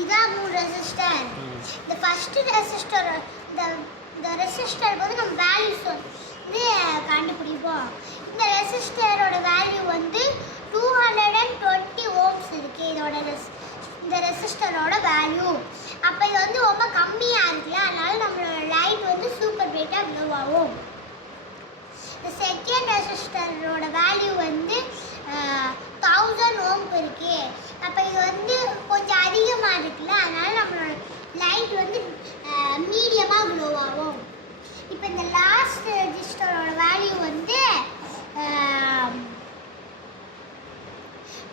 இதான் 3 ரெசிஸ்டர். இந்த first resistor இந்த ரெசிஸ்டருக்கு வந்து நம்ம வேல்யூஸ் வந்து கண்டுபிடிப்போம். இந்த ரெசிஸ்டரோட வேல்யூ வந்து 220 ஓம்ஸ் இருக்கு. இந்த ரெசிஸ்டரோட வேல்யூ அப்போ இது வந்து ரொம்ப கம்மியாக இருக்குல்ல, அதனால நம்மளோட லைட் வந்து சூப்பர் பிரைட்டாக க்ளோ ஆகும். இந்த செகண்ட் ரெசிஸ்டரோட வேல்யூ வந்து 1000 ஓம் இருக்கு. அப்போ இது வந்து கொஞ்சம் அதிகமாக இருக்குல்ல, அதனால நம்மளோட லைட் வந்து மீடியமாக க்ளோ ஆகும். இப்போ இந்த லாஸ்ட் ரெசிஸ்டரோட வேல்யூ வந்து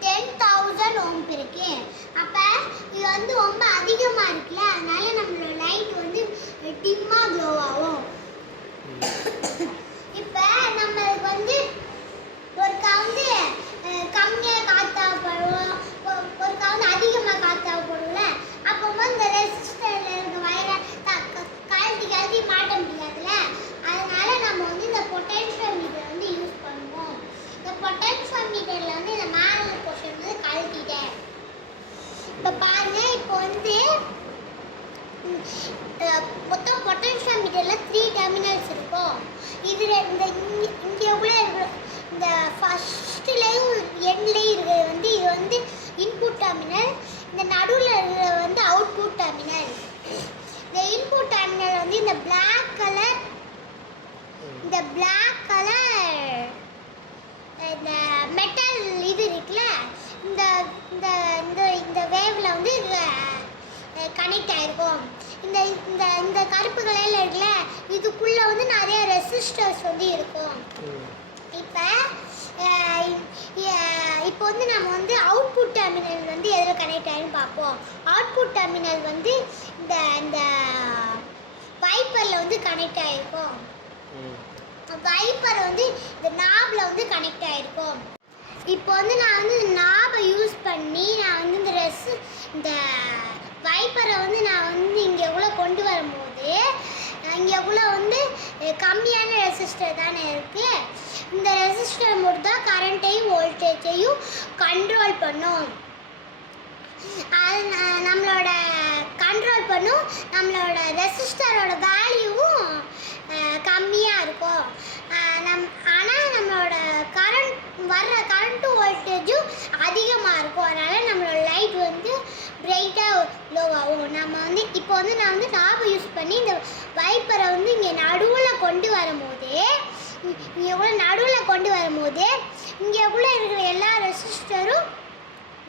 10,000 ஓம் இருக்கு. அப்போ இது வந்து ரொம்ப அதிகமாக இருக்குல்ல, அதனால நம்மளோட லைட் வந்து டிம்மாக க்ளோ ஆகும். இப்போ நம்மளுக்கு வந்து ஒருக்கா வந்து கம்மியாக காற்று தேவைப்படும், ஒருக்கா வந்து அதிகமாக காற்று தேவைப்படும்ல. அப்போ இந்த ரெசிஸ்டரில் இருக்க வயரை கழட்டி மாட்ட முடியாதுல்ல, அதனால நம்ம வந்து இந்த பொட்டென்ஷியல் மீட்டர் வந்து யூஸ் பண்ணுவோம். இந்த பொட்டென்ஷியல் மீட்டரில் வந்து இந்த மேலே போர்ஷன் வந்து கழட்டிட்டேன். இப்போ பாருங்க, இப்போ வந்து மொத்தம் பொட்டென்ஷியல் மீட்டரில் 3 டெர்மினல்ஸ் இருக்கும். இது இங்கே எவ்வளோ இருக்கிற இந்த ஃபஸ்ட்லேயும் எண்ட்லேயும் இருக்கிறது வந்து இது வந்து இன்புட் டெர்மினல். இந்த நடுவில் இருக்கிறது வந்து அவுட்புட் டெர்மினல். இந்த இன்புட் டெர்மினல் வந்து இந்த பிளாக் கலர் இந்த மெட்டல் இது இருக்குல்ல, இந்த இந்த இந்த இந்த வேவ்ல வந்து கனெக்ட் ஆகிருக்கும். இந்த இந்த இந்த கருப்பு கலரில் இருக்குல்ல, இதுக்குள்ளே வந்து நிறைய ரெசிஸ்டர்ஸ் வந்து இருக்கும். இப்போ வந்து நம்ம வந்து அவுட்புட் டெர்மினல் வந்து எதில் கனெக்ட் ஆகின்னு பார்ப்போம். அவுட்புட் டெர்மினல் வந்து இந்த இந்த வைப்பரில் வந்து கனெக்ட் ஆகிருக்கும். வைப்பர் வந்து இந்த நாபில் வந்து கனெக்ட் ஆகிருக்கும். இப்போ வந்து நான் வந்து நாபை யூஸ் பண்ணி நான் வந்து இந்த வைப்பரை வந்து நான் வந்து இங்கே எவ்வளோ கொண்டு வரும்போது இங்கே எவ்வளோ வந்து கம்மியான ரெசிஸ்டர் தானே இருக்குது. இந்த ரெசிஸ்டர் மட்டும் தான் கரண்ட்டையும் வோல்டேஜையும் கண்ட்ரோல் பண்ணும். அது நம்மளோட கண்ட்ரோல் பண்ணும். நம்மளோட ரெசிஸ்டரோட வேல்யூவும் கம்மியாக இருக்கும். ஆனால் நம்மளோட கரண்ட்டும் வோல்டேஜும் அதிகமாக இருக்கும். அதனால் நம்மளோட லைட் வந்து பிரைட்டாக லோ ஆகும். நம்ம வந்து இப்போ வந்து நான் வந்து நாபை யூஸ் பண்ணி இந்த வைப்பரை வந்து இங்கே நடுவில் கொண்டு வரும்போது இங்கே எவ்வளோ இருக்கிற எல்லா ரெசிஸ்டரும்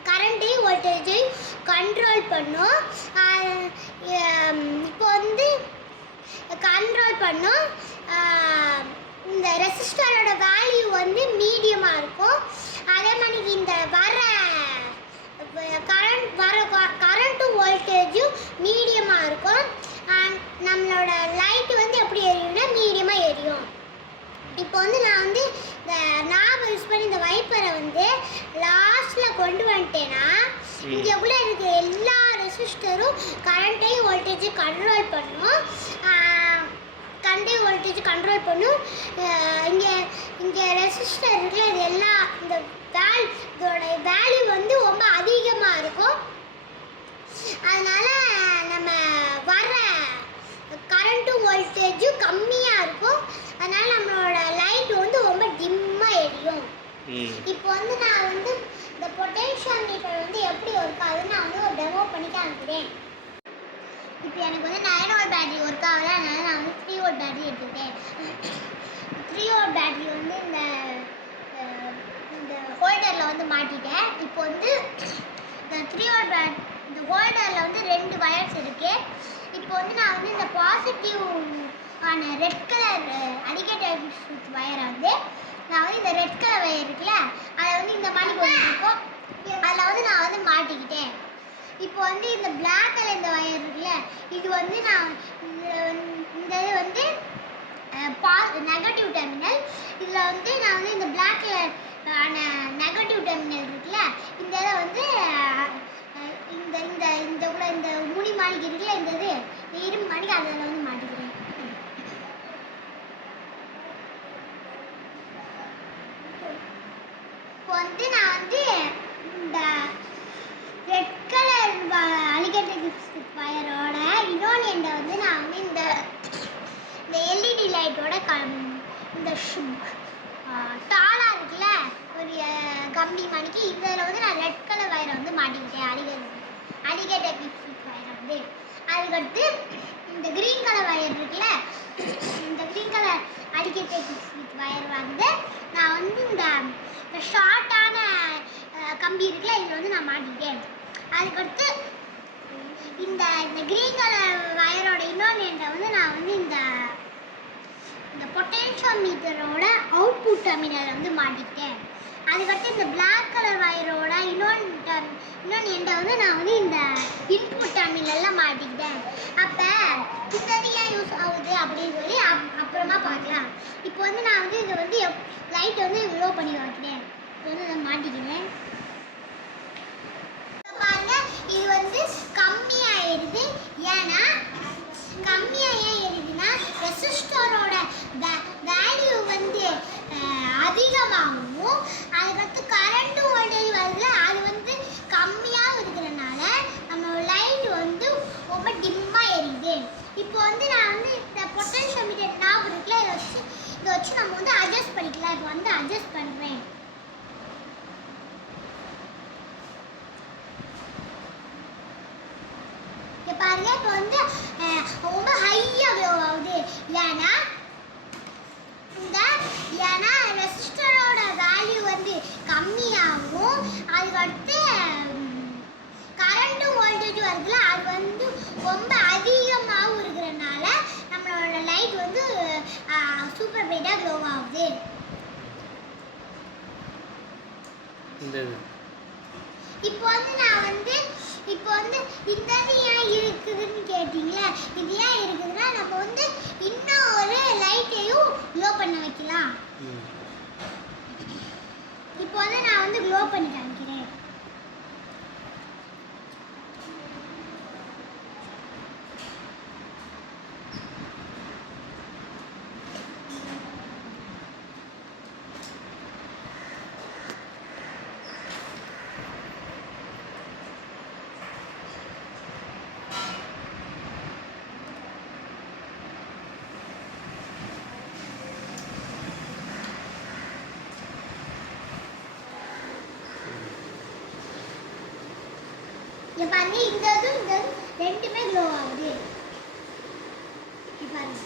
கரண்ட்டையும் வோல்டேஜையும் கண்ட்ரோல் பண்ணும். இப்போ வந்து கண்ட்ரோல் பண்ணும். இந்த ரெசிஸ்டரோட வேல்யூ வந்து மீடியமாக இருக்கும். அதே மாதிரி இந்த கரண்ட்டும் வோல்டேஜும் மீடியமாக இருக்கும். நம்மளோட லைட்டு வந்து எப்படி எரியும்னா மீடியமாக எரியும். இப்போ வந்து நான் வந்து இந்த நாபை யூஸ் பண்ணி இந்த வைப்பரை வந்து லாஸ்ட்டில் கொண்டு வந்துட்டேன்னா இங்கே எவ்வளோ இருக்கிற எல்லா ரெசிஸ்டரும் கரண்ட்டையும் வோல்டேஜையும் கண்ட்ரோல் பண்ணும். இங்கே ரெசிஸ்டர் இருக்குல்ல, இது எல்லாம் இதோட வேல்யூ வந்து ரொம்ப அதிகமாக இருக்கும். அதனால் நம்ம கரண்ட்டும் வோல்டேஜும் கம்மியாக இருக்கும். அதனால் நம்மளோட லைட் வந்து ரொம்ப டிம்மாக எரியும். இப்போ வந்து நான் வந்து இந்த பொட்டென்ஷியல் மீட்டர் வந்து எப்படி ஒர்க் ஆகுதுன்னு நான் வந்து ஒரு டெமோ பண்ணி காமிக்கிறேன். இப்போ எனக்கு வந்து 9 வோல்ட் பேட்டரி ஒர்க் ஆகல, அதனால நான் வந்து 3 வோல்ட் பேட்டரி எடுத்துக்கிட்டேன். 3 வோல்ட் பேட்டரி வந்து இந்த ஹோல்டரில் வந்து மாட்டிட்டேன். இப்போ வந்து இந்த 3 வோல்ட் இந்த ஹோல்டரில் வந்து 2 வயர்ஸ் இருக்குது. இப்போ வந்து நான் வந்து இந்த பாசிட்டிவ் ஆன ரெட் கலர் அடிக்கேட்டர் வயரை வந்து நான் வந்து இந்த ரெட் கலர் வயர் இருக்குல்ல, அதை வந்து இந்த மாதிரி போட்டுருக்கோம். அதில் வந்து நான் வந்து மாட்டிக்கிட்டேன். இப்போ வந்து இந்த பிளாக் கலர் இந்த வயர் இருக்குல்ல, இது வந்து நான் இந்த இது வந்து நெகட்டிவ் டெர்மினல். இதில் வந்து நான் வந்து இந்த பிளாக் கலர் நெகட்டிவ் டெர்மினல் இருக்குல்ல, இந்த இதை வந்து இந்த இந்த இந்த கூட இந்த முனி மாணிக்கு இருக்குல்ல, இந்த இது இரும்பு மாணிக்கு அதில் வந்து மாட்டிக்கிறேன். இப்போ வந்து நான் வந்து இந்த ரெட் கலர் அலிகேட்டர் லைட்டோட இந்த டாலா இருக்குல்ல ஒரு கம்பி மணிக்கு இதில் வந்து நான் ரெட் கலர் வயரை வந்து மாட்டிக்கிட்டேன் அலிகேட்டர் கிளிப் வயரை வந்து. அதுக்கடுத்து இந்த க்ரீன் கலர் வயர் இருக்குல்ல இந்த green colour alligator clip wire வந்து நான் வந்து இந்த ஷார்ட்டான கம்பி இருக்குல்ல இதில் வந்து நான் மாட்டிக்கிட்டேன். அதுக்கடுத்து இந்த க்ரீன் கலர் வயரோட இன்னொன்று என்கிட்ட வந்து நான் வந்து இந்த பொட்டென்ஷியோமீட்டரோட அவுட்புட் டெர்மினலை வந்து மாட்டிக்கிட்டேன். அதுக்கடுத்து இந்த பிளாக் கலர் வயரோட இன்னொன்று என்கிட்ட வந்து நான் வந்து இந்த இன்புட் டெர்மினலில் மாட்டிக்கிட்டேன். அப்போ இது ஏன் யூஸ் ஆகுது அப்படின்னு சொல்லி அப்புறமா பார்க்கலாம். இப்போ வந்து நான் வந்து இதை வந்து லைட் வந்து க்ளோ பண்ணி வைக்கிறேன். இப்போ வந்து இதை மாட்டிக்கிறேன். பாருங்க இது வந்து கம்மியாயிருது. ஏன்னா கம்மியாக ஏன் இருக்குதுன்னா ரெசிஸ்டரோட வேல்யூ வந்து அதிகமாகவும் அதுக்கடுத்து கரண்ட்டு வோல்டேஜ் வருதுல அது வந்து கம்மியாக இருக்கிறதுனால நம்ம லைட் வந்து ரொம்ப டிம்மாக எரியுது. இப்போ வந்து நான் வந்து இந்த பொட்டென்ஷியோமீட்டர் நாப் இருக்குல்ல இதை வச்சு நம்ம வந்து அட்ஜஸ்ட் பண்ணிக்கலாம். இப்போ வந்து அட்ஜஸ்ட் பண்ணுறேன். பாருங்க இப்போ வந்து ரொம்ப ஹையா க்ளோ ஆகுது. ஏன்னா ரெசிஸ்டரோட வேல்யூ வந்து கம்மியாகும் அதுக்கடுத்து கரண்ட்டு வோல்டேஜ் வருதுல அது வந்து ரொம்ப அதிகமாகவும் இருக்கிறதுனால நம்மளோட லைட் வந்து சூப்பர் பிரைட்டாக க்ளோ ஆகுது. இப்போ வந்து நான் வந்து இந்த ஏன் இருக்குதுன்னு கேட்டிங்களே, இது ஏன் இருக்குதுன்னா நம்ம வந்து இன்னொரு லைட்டையும் க்ளோ பண்ண வைக்கலாம். இப்போ வந்து நான் வந்து க்ளோ பண்ணி காமிக்கிறேன். இங்க பாருங்க இந்த ரெண்டுமே க்ளோ ஆகுது. பாருங்க